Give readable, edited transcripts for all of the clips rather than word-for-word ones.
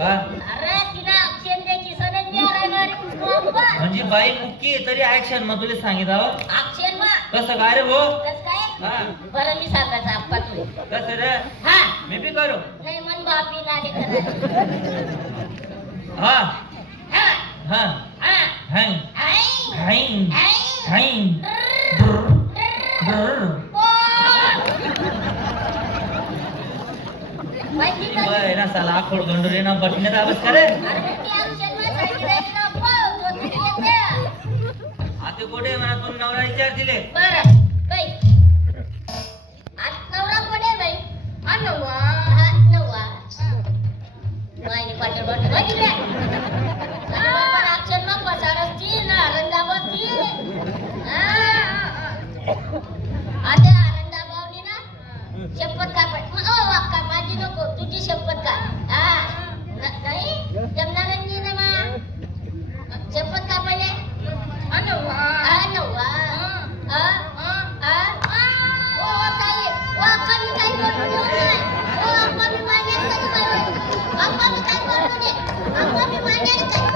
हा अरे तिला ऍक्शन द्यायची सनद द्या म्हणजे बाई मुक्की तरी ऍक्शन मग तुला सांगितलं ऍक्शन मा कसं काय रे भो कस काय हा बरं मी सांगायचं आप्पा तू कसं रे हा मी बी करू नाही मन बापी नाडे करायला हा हा हा हा हँग आई हँग आई हँग माहिती का बाय ना साला आखोड गंडोरे ना बटण्यात आवाज करे अरे ती ऍक्शन मा सांगितलं ना तो तुम्ही येते आता कोठे म्हणा तू नवरा विचार दिले बरं बाई आज नवरा कोण आहे बाई हा नववा मायने पाटील बॉटल माहिती रे आणि बरोबर ऍक्शन मग पसारसती ना आनंदाबादती आता आनंदाबावनी ना शपथ काय पण ओ अक्का माझी नको तुझी शपथ काय हा नाही जमणार नाही ना मा शपथ काय पहिले नववा ओ ताई ओ अक्का मी काय करू नये ओ अक्का मी मान्य करू अक्का मी काय करू नये अक्का मी मान्य करू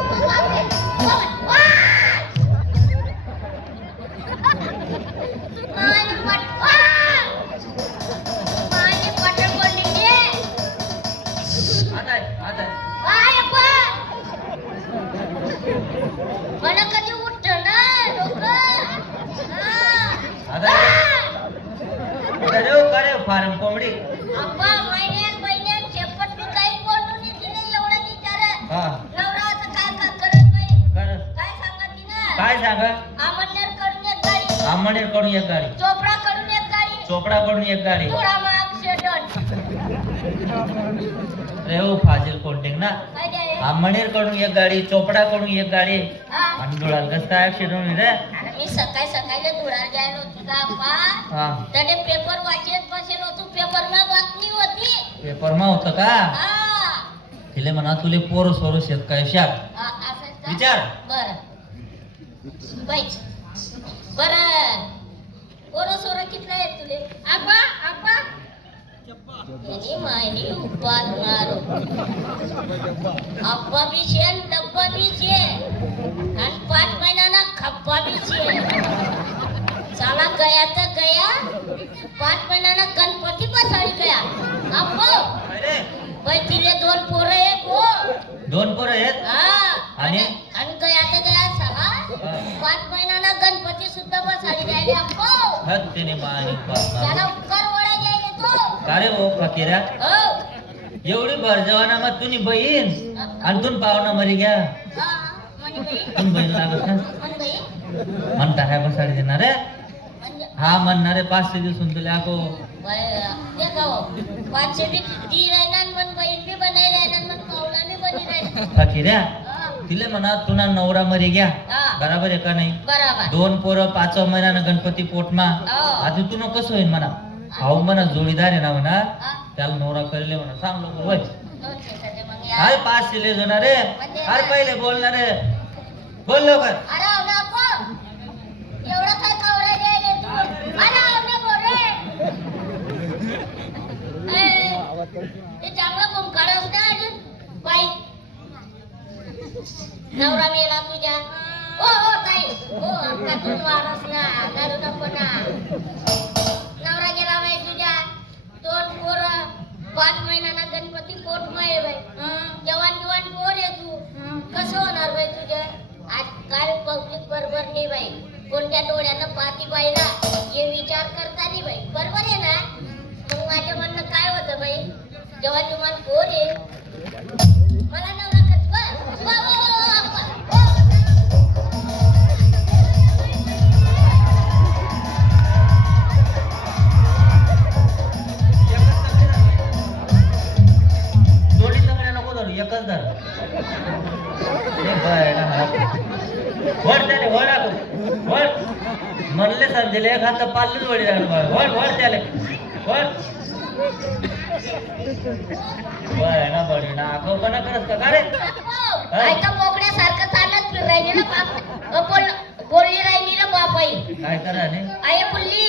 मला कधी उठत ना डोकं करे फार्म कोंबडी अप्पा महिन्यात शपथ मी काही बोलू नाही तिने एवढं विचारत हा नवरा आता काय करत बाई कर काय सांगा तिनं काय सांगा आमनेर कडून एक गाडी आंबणेर कडून एक गाडी चोपडा कडून एक गाडी चोपडा कडून एक गाडी थोडा माग शेटन रे ओ फाजिल कोंटिंग ना काय द्याय आंबणेर कडून एक गाडी चोपडा कडून एक गाडी हा आणि डोळाल कस काय ऍक्सिडेंट रे आणि मी सकाळी धुळा जायला होती का अप्पा हा त्याने पेपर वाचत बसेल होतो पेपर मा बातमी होती पेपर मा होतं का हा तिले म्हणा तुले पोर सोर शेत काय शाक असं का विचार बरं बाई बरं पोरं सोरं कितला आहेत तुले आप्पा आप्पा यानी मायनी उपात मारो अप्पा बी छे आणि डब्बा बी छे आणि 5 महिन्याना खप्पा बी छे साला गया तर गया 5 महिन्याना गणपती बसाडी गया अप्पा अरे बाई तिले 2 पोरं आहेत हो 2 पोर आहेत हा आणि आणि गया तर गया साला 5 महिन्याना गणपती सुद्धा बसाडी द्यायला अप्पा हत्तीने मानी त्याला कर वडा द्यायला तो का रे ओ फकीरा हो एवढी भर जवाना मग तुनी बहीण आणि तुन पाहुणा मरी घ्या हा म्हणे बाई तुन बहीण लागत ना म्हणे बाई म्हणता काय बसाडी देणार रे म्हणजे हा म्हणणारे 500 दिवसून तुला आको देखो 500 बी ती राहणार मन बहीण बी बनाई राहणार मन पाहुणा बी बनी राहणार फकीरा तिले म्हणा तुना नवरा मरी घ्या बराबर आहे का नाही बरोबर 2 पोरं 5 महिन्यानं गणपती पोटमा आधी तुला कसं होईल म्हणा भाऊ म्हणा जोडीदार आहे ना म्हणा त्याला नवरा करले म्हणा सांग लोक होय अरे 500 ले जाणार रे अरे पहिले बोलणार रे बोल लवकर अरे नको एवढं काय कवरा द्यायला तू अरे बोरे ते चांगलं कुंकाळच ना अजून बाई नवरा मेला तुझ्या ओ ताई ओ आमका तू वारस ना दारू नको ना नवरा गेला बाई तुझ्या 2 पोरं 5 महिन्याना गणपती पोट माये बाई जवान पोर आहे तू कसं होणार बाई तुझ्या आज काय पब्लिक बरोबर नाही बाई कोणत्या डोळ्यानं पाती बाईला हे विचार करता नाही बाई बरोबर आहे ना मग माझ्या म्हणणं काय होतं बाई जवान पोर आहे मला नवरा करतो जोडी तंगड्या नको धरू एकच धर वड त्याले वड वड म्हणले समजेल एक हात पाल्लूच वडी राहणार वड वड त्याले वड बरं ना बडी ना आखो पण करस का रे ऐका मोकड्यासारखं चालत फिरायले ना बाप बोलली राहिली ना बापाई काय करा ने आई बुल्ली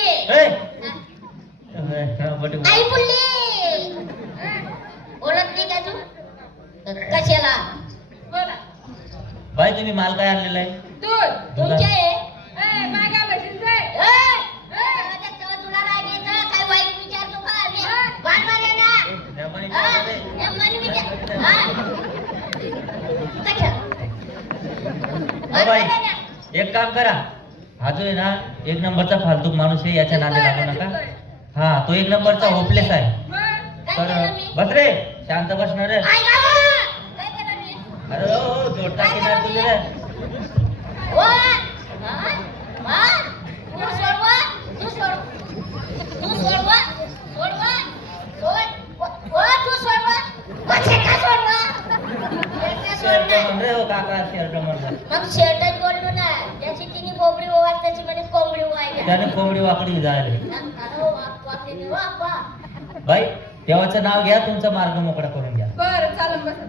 आई बुल्ली ओळख नाही का तू कशी बोला. बाई तुम्ही माल काय आणलेला आहे? दूध. तुमचे मागा म्हशीचं आहे. तेव्हा तुला राग येतं काय वाईट विचारतो का मी? बारबार आहे ना त्यामुळे या मन विचार हा? कशा? हो बाई एक काम करा, हा जो आहे ना एक नंबरचा फालतूक माणूस आहे, याच्या नादी लागू नका. हा तो एक नंबरचा होपलेस आहे. काय तर केलं मी? बस रे, शांत बसणार रे. आई बाबा! काय केलं मी? अरे हो जोडता किनार तुझे रे. ओ! हा? हा? तू सोडवा? तू सोड. तू सोडवा? सोडवा? सोड. ओ, तू सोडवा? कसे का सोडवा? कसे शर्ट सोडणार? म्हण रे हो काका, शर्ट म्हणलं. मग शर्टच बोललो ना त्याची तिने बोबडी ओवार त्याची म्हणे कोंबडी ओवायला त्याने कोंबडी वाकडी जायला. वापरली वापा बाई देवाचं नाव घ्या, तुमचा मार्ग मोकळा करून घ्या. बरं चालन बसा.